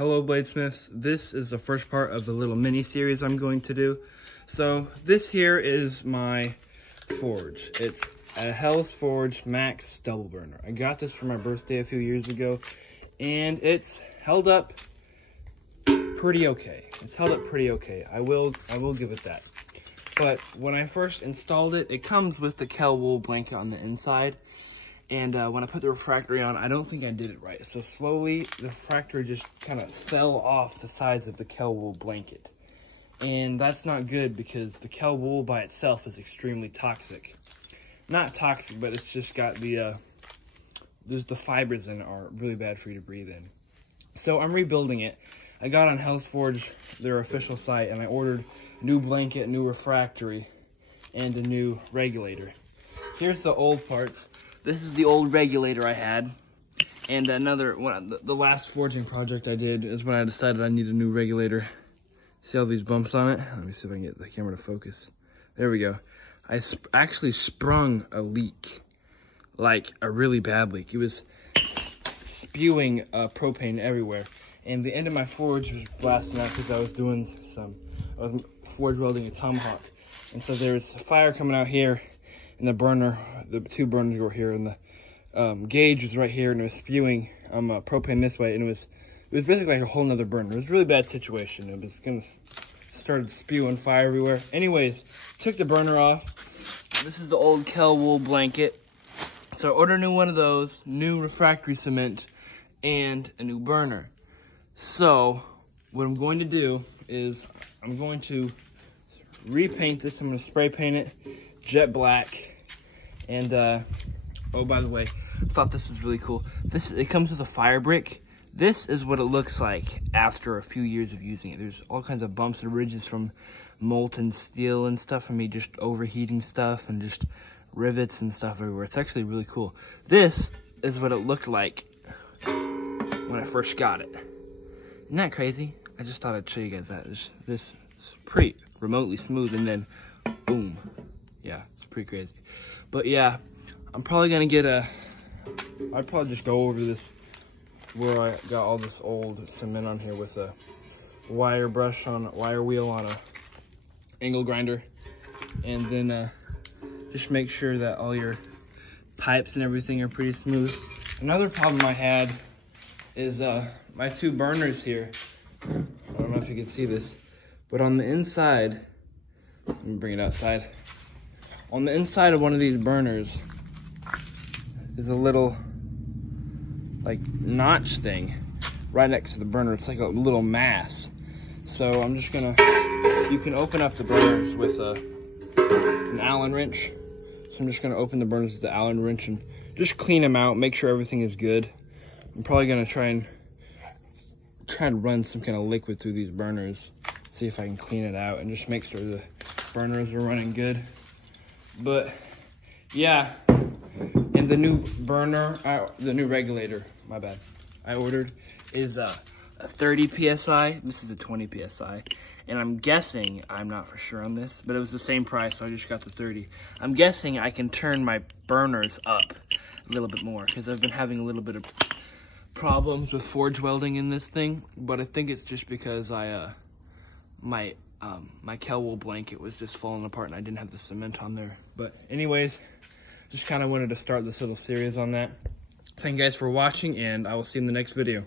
Hello Bladesmiths, this is the first part of the little mini series I'm going to do. So this here is my forge. It's a Hell's Forge Max double burner. I got this for my birthday a few years ago and it's held up pretty okay. It's held up pretty okay. I will give it that. But when I first installed it, it comes with the Kel wool blanket on the inside. And when I put the refractory on, I don't think I did it right. So slowly, the refractory just kind of fell off the sides of the Kel wool blanket. And that's not good because the Kel wool by itself is extremely toxic. Not toxic, but it's just got the fibers in it are really bad for you to breathe in. So I'm rebuilding it. I got on Hell's Forge, their official site, and I ordered a new blanket, new refractory, and a new regulator. Here's the old parts. This is the old regulator I had, and another one. The last forging project I did is when I decided I need a new regulator. See all these bumps on it? Let me see if I can get the camera to focus. There we go. I actually sprung a leak, like a really bad leak. It was spewing propane everywhere, and the end of my forge was blasting out because I was forge welding a tomahawk, and so there was a fire coming out here. And the burner, the two burners were here, and the gauge was right here, and it was spewing propane this way, and it was basically like a whole nother burner. It was a really bad situation. It was started spewing fire everywhere. Anyways, took the burner off. This is the old Kel wool blanket. So I ordered a new one of those, new refractory cement, and a new burner. So what I'm going to do is I'm going to repaint this. I'm going to spray paint it jet black. And oh, by the way, I thought this is really cool. It comes with a fire brick. This is what it looks like after a few years of using it. There's all kinds of bumps and ridges from molten steel and stuff, from me just overheating stuff, and just rivets and stuff everywhere. It's actually really cool. This is what it looked like when I first got it. Isn't that crazy? I just thought I'd show you guys that. This is pretty remotely smooth, and then boom. Yeah, it's pretty crazy. But yeah, I'm probably gonna get I'd probably just go over this where I got all this old cement on here with a wire wheel on a angle grinder, and then just make sure that all your pipes and everything are pretty smooth. Another problem I had is my two burners here. I don't know if you can see this, but on the inside, let me bring it outside. On the inside of one of these burners is a little like notch thing right next to the burner. It's like a little mass. So I'm just gonna, you can open up the burners with an Allen wrench. So I'm just gonna open the burners with the Allen wrench and just clean them out, make sure everything is good. I'm probably gonna try and run some kind of liquid through these burners, see if I can clean it out and just make sure the burners are running good. But yeah, and the new burner, the new regulator, my bad, I ordered is a 30 PSI. This is a 20 PSI. And I'm guessing, I'm not for sure on this, but it was the same price, so I just got the 30. I'm guessing I can turn my burners up a little bit more because I've been having a little bit of problems with forge welding in this thing, but I think it's just because my Kel wool blanket was just falling apart and I didn't have the cement on there. But anyways, just kind of wanted to start this little series on that. Thank you guys for watching, and I will see you in the next video.